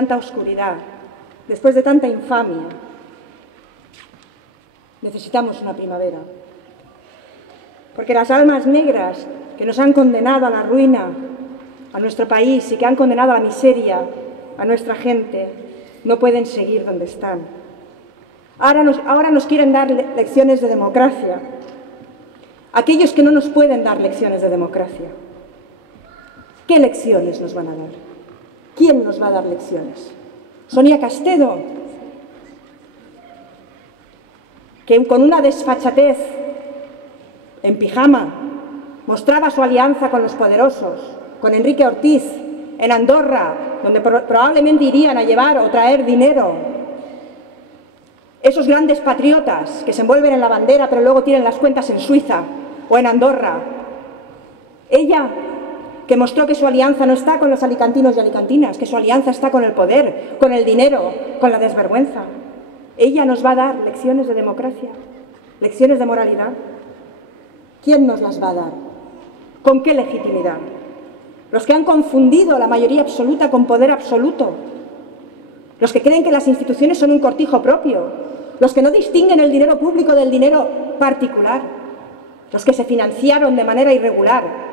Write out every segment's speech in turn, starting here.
tanta oscuridad, después de tanta infamia, necesitamos una primavera. Porque las almas negras que nos han condenado a la ruina, a nuestro país, y que han condenado a la miseria a nuestra gente, no pueden seguir donde están. Ahora nos quieren dar lecciones de democracia. Aquellos que no nos pueden dar lecciones de democracia, ¿qué lecciones nos van a dar? ¿Quién nos va a dar lecciones? Sonia Castedo, que con una desfachatez en pijama mostraba su alianza con los poderosos, con Enrique Ortiz, en Andorra, donde probablemente irían a llevar o traer dinero. Esos grandes patriotas que se envuelven en la bandera pero luego tienen las cuentas en Suiza o en Andorra. Ella, que mostró que su alianza no está con los alicantinos y alicantinas, que su alianza está con el poder, con el dinero, con la desvergüenza. Ella nos va a dar lecciones de democracia, lecciones de moralidad. ¿Quién nos las va a dar? ¿Con qué legitimidad? Los que han confundido la mayoría absoluta con poder absoluto. Los que creen que las instituciones son un cortijo propio. Los que no distinguen el dinero público del dinero particular. Los que se financiaron de manera irregular.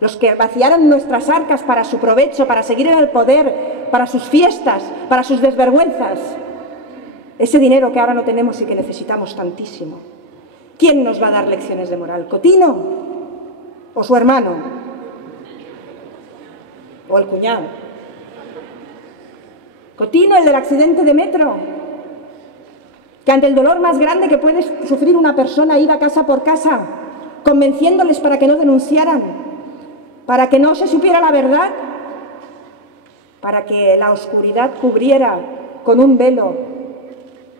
Los que vaciaron nuestras arcas para su provecho, para seguir en el poder, para sus fiestas, para sus desvergüenzas. Ese dinero que ahora no tenemos y que necesitamos tantísimo. ¿Quién nos va a dar lecciones de moral? ¿Cotino o su hermano? ¿O el cuñado? Cotino, el del accidente de metro, que ante el dolor más grande que puede sufrir una persona iba casa por casa, convenciéndoles para que no denunciaran, para que no se supiera la verdad, para que la oscuridad cubriera con un velo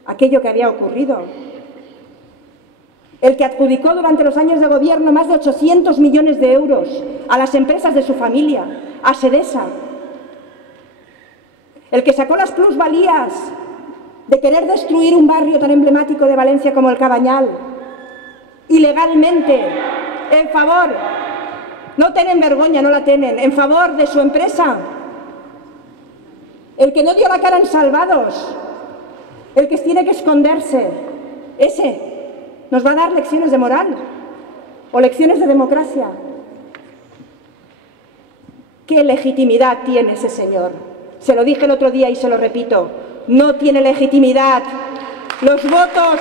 aquello que había ocurrido. El que adjudicó durante los años de gobierno más de 800 millones de euros a las empresas de su familia, a Sedesa. El que sacó las plusvalías de querer destruir un barrio tan emblemático de Valencia como el Cabañal, ilegalmente, en favor, no tienen vergüenza, no la tienen, en favor de su empresa. El que no dio la cara en Salvados, el que tiene que esconderse, ese nos va a dar lecciones de moral o lecciones de democracia. ¿Qué legitimidad tiene ese señor? Se lo dije el otro día y se lo repito, no tiene legitimidad. Los votos...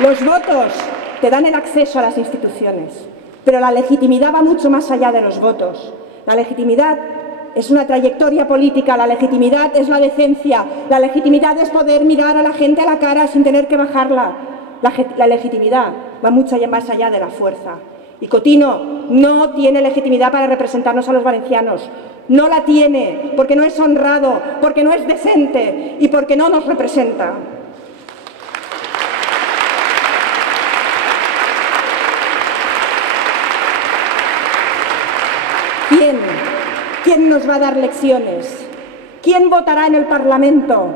Los votos te dan el acceso a las instituciones, pero la legitimidad va mucho más allá de los votos. La legitimidad es una trayectoria política, la legitimidad es la decencia, la legitimidad es poder mirar a la gente a la cara sin tener que bajarla. La legitimidad va mucho más allá de la fuerza. Y Cotino no tiene legitimidad para representarnos a los valencianos. No la tiene, porque no es honrado, porque no es decente y porque no nos representa. ¿Quién nos va a dar lecciones? ¿Quién votará en el Parlamento?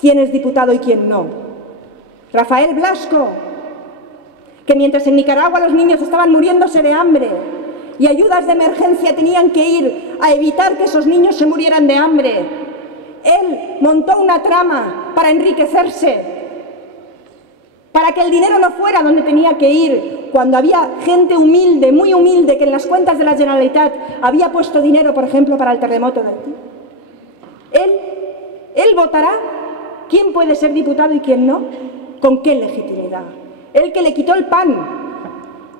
¿Quién es diputado y quién no? Rafael Blasco, que mientras en Nicaragua los niños estaban muriéndose de hambre y ayudas de emergencia tenían que ir a evitar que esos niños se murieran de hambre, él montó una trama para enriquecerse, para que el dinero no fuera donde tenía que ir, cuando había gente humilde, muy humilde, que en las cuentas de la Generalitat había puesto dinero, por ejemplo, para el terremoto de Haití. Él votará quién puede ser diputado y quién no, con qué legitimidad. Él que le quitó el pan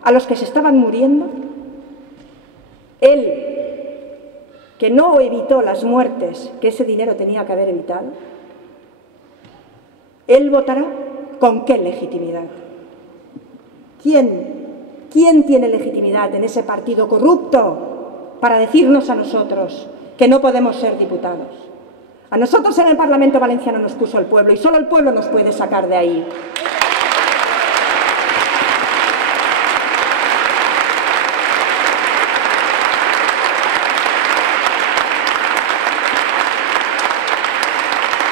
a los que se estaban muriendo, él que no evitó las muertes que ese dinero tenía que haber evitado, él votará con qué legitimidad. ¿Quién tiene legitimidad en ese partido corrupto para decirnos a nosotros que no podemos ser diputados? A nosotros en el Parlamento Valenciano nos puso el pueblo y solo el pueblo nos puede sacar de ahí.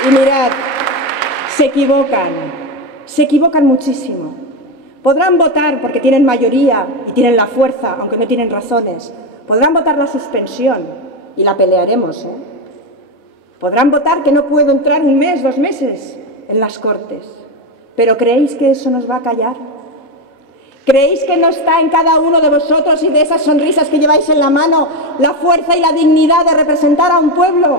Y mirad, se equivocan muchísimo. Podrán votar porque tienen mayoría y tienen la fuerza, aunque no tienen razones. Podrán votar la suspensión y la pelearemos, ¿eh? Podrán votar que no puedo entrar 1 mes, 2 meses en las Cortes. ¿Pero creéis que eso nos va a callar? ¿Creéis que no está en cada uno de vosotros y de esas sonrisas que lleváis en la mano la fuerza y la dignidad de representar a un pueblo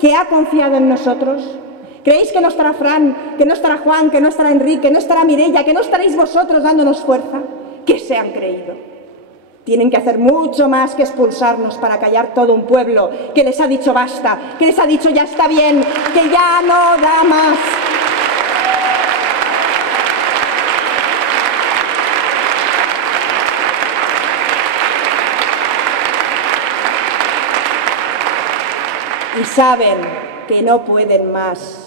que ha confiado en nosotros? ¿Creéis que no estará Fran, que no estará Juan, que no estará Enrique, que no estará Mireia, que no estaréis vosotros dándonos fuerza? ¿Qué se han creído? Tienen que hacer mucho más que expulsarnos para callar todo un pueblo que les ha dicho basta, que les ha dicho ya está bien, que ya no da más. Y saben que no pueden más,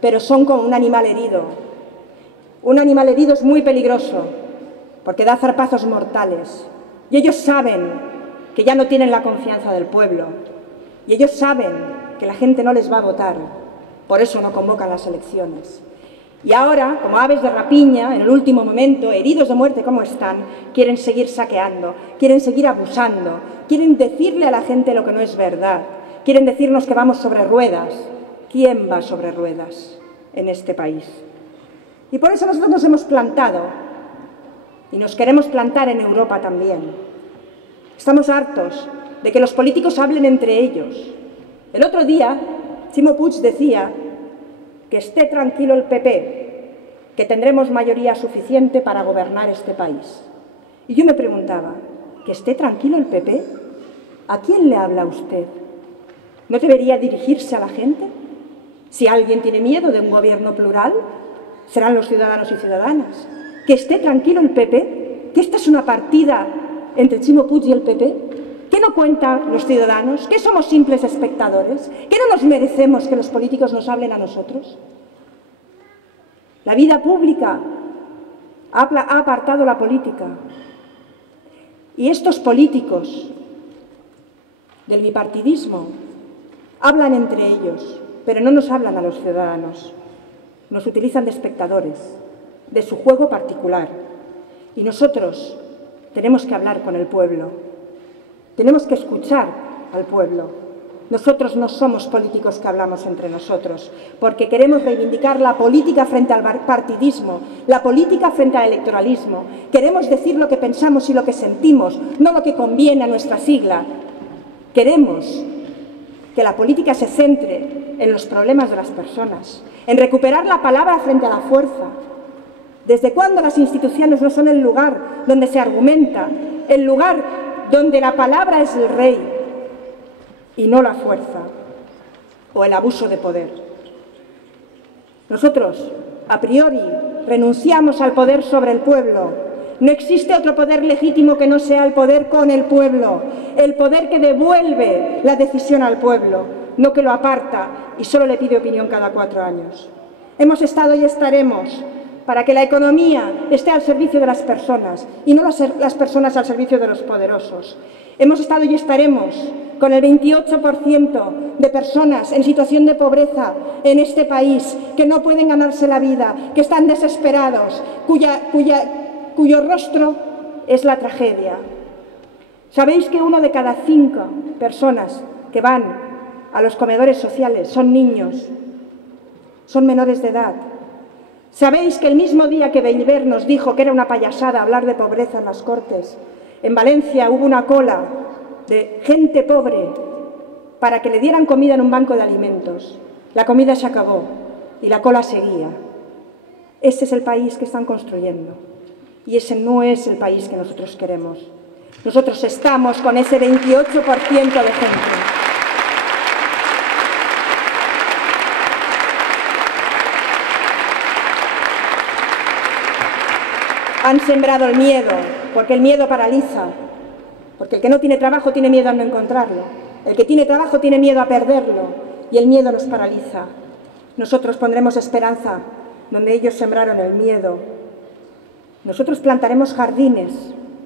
pero son como un animal herido. Un animal herido es muy peligroso porque da zarpazos mortales. Y ellos saben que ya no tienen la confianza del pueblo. Y ellos saben que la gente no les va a votar. Por eso no convocan las elecciones. Y ahora, como aves de rapiña, en el último momento, heridos de muerte como están, quieren seguir saqueando, quieren seguir abusando, quieren decirle a la gente lo que no es verdad. Quieren decirnos que vamos sobre ruedas. ¿Quién va sobre ruedas en este país? Y por eso nosotros nos hemos plantado y nos queremos plantar en Europa también. Estamos hartos de que los políticos hablen entre ellos. El otro día, Ximo Puig decía que esté tranquilo el PP, que tendremos mayoría suficiente para gobernar este país. Y yo me preguntaba, ¿que esté tranquilo el PP? ¿A quién le habla usted? ¿No debería dirigirse a la gente? Si alguien tiene miedo de un gobierno plural, serán los ciudadanos y ciudadanas. ¿Que esté tranquilo el PP? ¿Que esta es una partida entre Ximo Puig y el PP? ¿Que no cuentan los ciudadanos? ¿Que somos simples espectadores? ¿Que no nos merecemos que los políticos nos hablen a nosotros? La vida pública ha apartado la política. Y estos políticos del bipartidismo hablan entre ellos, pero no nos hablan a los ciudadanos. Nos utilizan de espectadores, de su juego particular. Y nosotros tenemos que hablar con el pueblo. Tenemos que escuchar al pueblo. Nosotros no somos políticos que hablamos entre nosotros, porque queremos reivindicar la política frente al partidismo, la política frente al electoralismo. Queremos decir lo que pensamos y lo que sentimos, no lo que conviene a nuestra sigla. Queremos que la política se centre en los problemas de las personas, en recuperar la palabra frente a la fuerza. ¿Desde cuándo las instituciones no son el lugar donde se argumenta, el lugar donde la palabra es el rey y no la fuerza o el abuso de poder? Nosotros, a priori, renunciamos al poder sobre el pueblo. No existe otro poder legítimo que no sea el poder con el pueblo, el poder que devuelve la decisión al pueblo, no que lo aparta y solo le pide opinión cada 4 años. Hemos estado y estaremos para que la economía esté al servicio de las personas y no las personas al servicio de los poderosos. Hemos estado y estaremos con el 28% de personas en situación de pobreza en este país, que no pueden ganarse la vida, que están desesperados, cuyo rostro es la tragedia. ¿Sabéis que 1 de cada 5 personas que van a los comedores sociales son niños, son menores de edad? ¿Sabéis que el mismo día que Bellver nos dijo que era una payasada hablar de pobreza en las Cortes, en Valencia hubo una cola de gente pobre para que le dieran comida en un banco de alimentos? La comida se acabó y la cola seguía. Ese es el país que están construyendo. Y ese no es el país que nosotros queremos. Nosotros estamos con ese 28% de gente. Han sembrado el miedo, porque el miedo paraliza. Porque el que no tiene trabajo tiene miedo a no encontrarlo. El que tiene trabajo tiene miedo a perderlo. Y el miedo nos paraliza. Nosotros pondremos esperanza donde ellos sembraron el miedo. Nosotros plantaremos jardines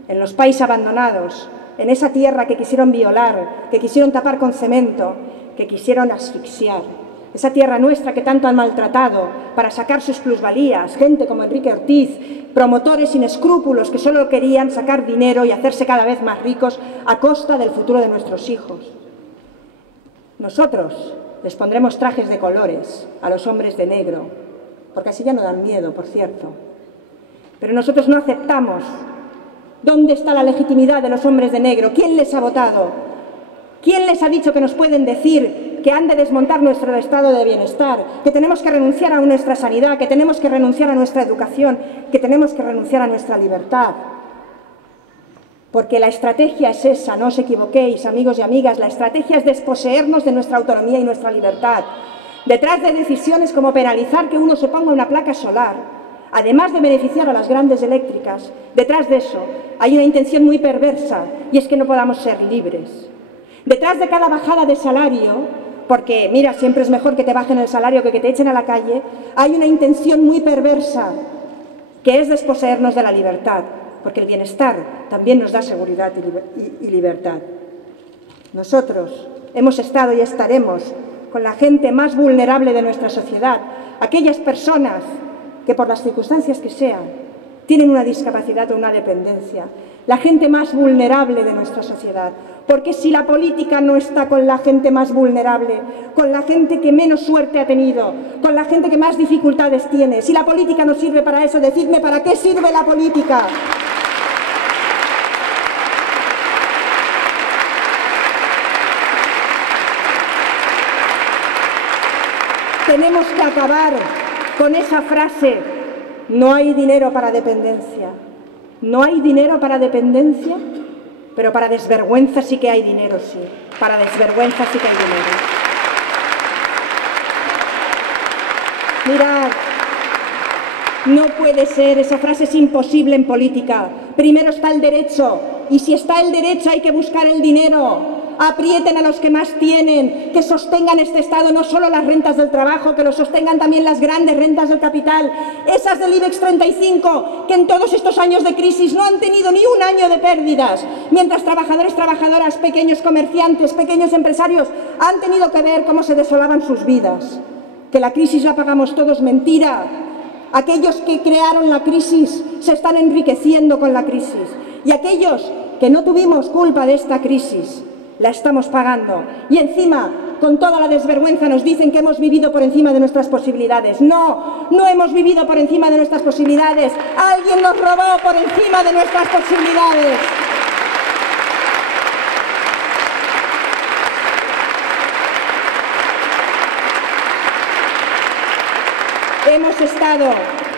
en los países abandonados, en esa tierra que quisieron violar, que quisieron tapar con cemento, que quisieron asfixiar. esa tierra nuestra que tanto han maltratado para sacar sus plusvalías, gente como Enrique Ortiz, promotores sin escrúpulos que solo querían sacar dinero y hacerse cada vez más ricos a costa del futuro de nuestros hijos. Nosotros les pondremos trajes de colores a los hombres de negro, porque así ya no dan miedo, por cierto. Pero nosotros no aceptamos. ¿Dónde está la legitimidad de los hombres de negro? ¿Quién les ha votado? ¿Quién les ha dicho que nos pueden decir que han de desmontar nuestro estado de bienestar, que tenemos que renunciar a nuestra sanidad, que tenemos que renunciar a nuestra educación, que tenemos que renunciar a nuestra libertad? Porque la estrategia es esa, no os equivoquéis, amigos y amigas, la estrategia es desposeernos de nuestra autonomía y nuestra libertad. Detrás de decisiones como penalizar que uno se ponga una placa solar, además de beneficiar a las grandes eléctricas, detrás de eso hay una intención muy perversa, y es que no podamos ser libres. Detrás de cada bajada de salario, porque mira, siempre es mejor que te bajen el salario que te echen a la calle, hay una intención muy perversa, que es desposeernos de la libertad, porque el bienestar también nos da seguridad y libertad. Nosotros hemos estado y estaremos con la gente más vulnerable de nuestra sociedad, aquellas personas que por las circunstancias que sean tienen una discapacidad o una dependencia, la gente más vulnerable de nuestra sociedad. Porque si la política no está con la gente más vulnerable, con la gente que menos suerte ha tenido, con la gente que más dificultades tiene, si la política no sirve para eso, decidme para qué sirve la política. Tenemos que acabar con esa frase, no hay dinero para dependencia. No hay dinero para dependencia, pero para desvergüenza sí que hay dinero, sí. Para desvergüenza sí que hay dinero. Mirad, no puede ser, esa frase es imposible en política. Primero está el derecho, y si está el derecho hay que buscar el dinero. Aprieten a los que más tienen, que sostengan este Estado, no solo las rentas del trabajo, que lo sostengan también las grandes rentas del capital, esas del IBEX 35, que en todos estos años de crisis no han tenido ni un año de pérdidas, mientras trabajadores, trabajadoras, pequeños comerciantes, pequeños empresarios han tenido que ver cómo se desolaban sus vidas. Que la crisis la pagamos todos, mentira. Aquellos que crearon la crisis se están enriqueciendo con la crisis, y aquellos que no tuvimos culpa de esta crisis la estamos pagando. Y encima, con toda la desvergüenza, nos dicen que hemos vivido por encima de nuestras posibilidades. No, no hemos vivido por encima de nuestras posibilidades. Alguien nos robó por encima de nuestras posibilidades. Hemos estado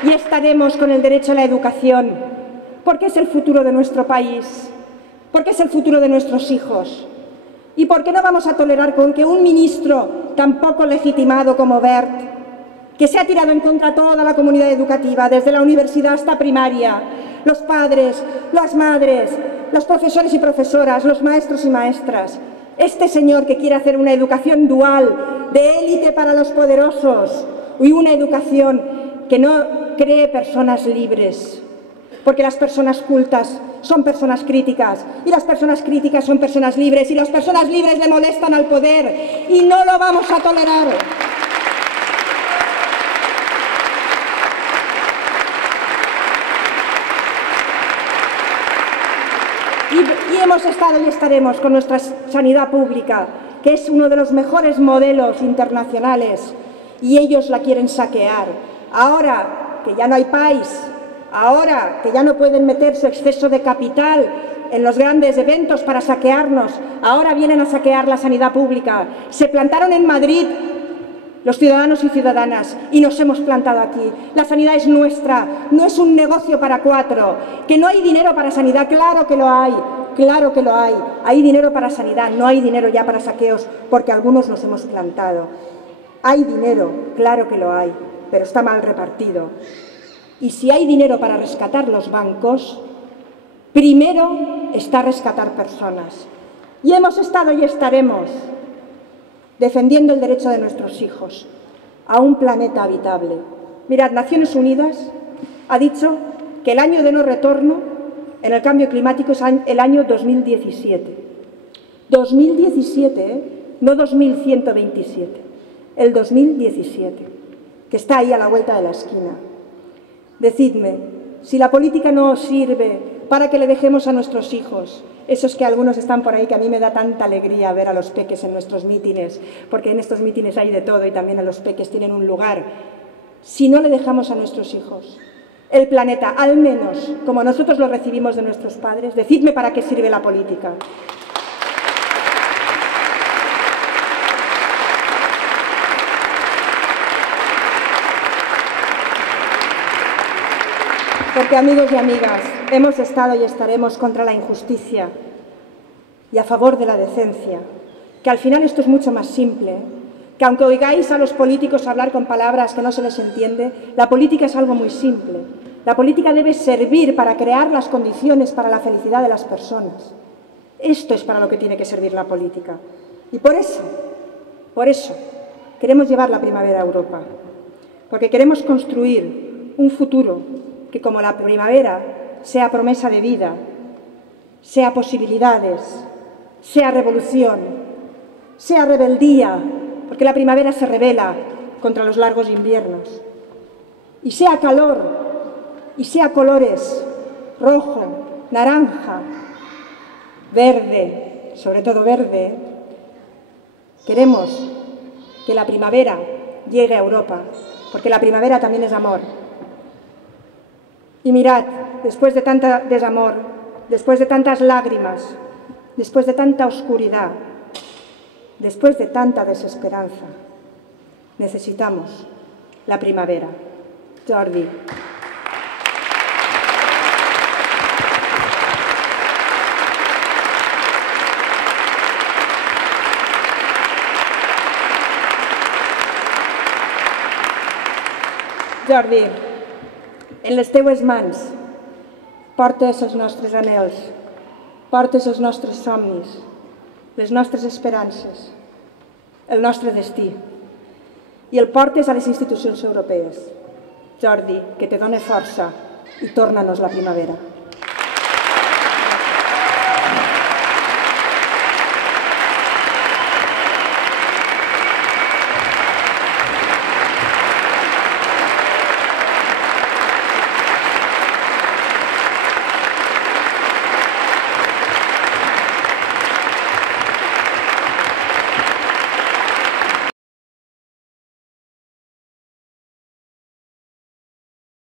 y estaremos con el derecho a la educación, porque es el futuro de nuestro país, porque es el futuro de nuestros hijos. ¿Y por qué no vamos a tolerar con que un ministro tan poco legitimado como Wert, que se ha tirado en contra a toda la comunidad educativa, desde la universidad hasta primaria, los padres, las madres, los profesores y profesoras, los maestros y maestras, este señor que quiere hacer una educación dual, de élite para los poderosos, y una educación que no cree personas libres? Porque las personas cultas son personas críticas, y las personas críticas son personas libres, y las personas libres le molestan al poder, y no lo vamos a tolerar. Y hemos estado y estaremos con nuestra sanidad pública, que es uno de los mejores modelos internacionales, y ellos la quieren saquear. Ahora que ya no hay país, ahora que ya no pueden meter su exceso de capital en los grandes eventos para saquearnos, ahora vienen a saquear la sanidad pública. Se plantaron en Madrid los ciudadanos y ciudadanas y nos hemos plantado aquí. La sanidad es nuestra, no es un negocio para cuatro. Que no hay dinero para sanidad, claro que lo hay, claro que lo hay. Hay dinero para sanidad, no hay dinero ya para saqueos, porque algunos nos hemos plantado. Hay dinero, claro que lo hay, pero está mal repartido. Y si hay dinero para rescatar los bancos, primero está rescatar personas. Y hemos estado y estaremos defendiendo el derecho de nuestros hijos a un planeta habitable. Mirad, Naciones Unidas ha dicho que el año de no retorno en el cambio climático es el año 2017. 2017, no 2127. el 2017, que está ahí a la vuelta de la esquina. Decidme, si la política no os sirve para que le dejemos a nuestros hijos, esos que algunos están por ahí, que a mí me da tanta alegría ver a los peques en nuestros mítines, porque en estos mítines hay de todo y también a los peques tienen un lugar. Si no le dejamos a nuestros hijos el planeta, al menos como nosotros lo recibimos de nuestros padres, decidme para qué sirve la política. Porque, amigos y amigas, hemos estado y estaremos contra la injusticia y a favor de la decencia, que al final esto es mucho más simple, que aunque oigáis a los políticos hablar con palabras que no se les entiende, la política es algo muy simple. La política debe servir para crear las condiciones para la felicidad de las personas. Esto es para lo que tiene que servir la política. Y por eso, queremos llevar la primavera a Europa, porque queremos construir un futuro que, como la primavera, sea promesa de vida, sea posibilidades, sea revolución, sea rebeldía, porque la primavera se rebela contra los largos inviernos, y sea calor, y sea colores, rojo, naranja, verde, sobre todo verde. Queremos que la primavera llegue a Europa, porque la primavera también es amor. Y mirad, después de tanto desamor, después de tantas lágrimas, después de tanta oscuridad, después de tanta desesperanza, necesitamos la primavera. Jordi. Jordi, en les teues mans portes els nostres anhels, portes els nostres somnis, les nostres esperances, el nostre destí, i el portes a les institucions europees. Jordi, que te done força i torna-nos la primavera.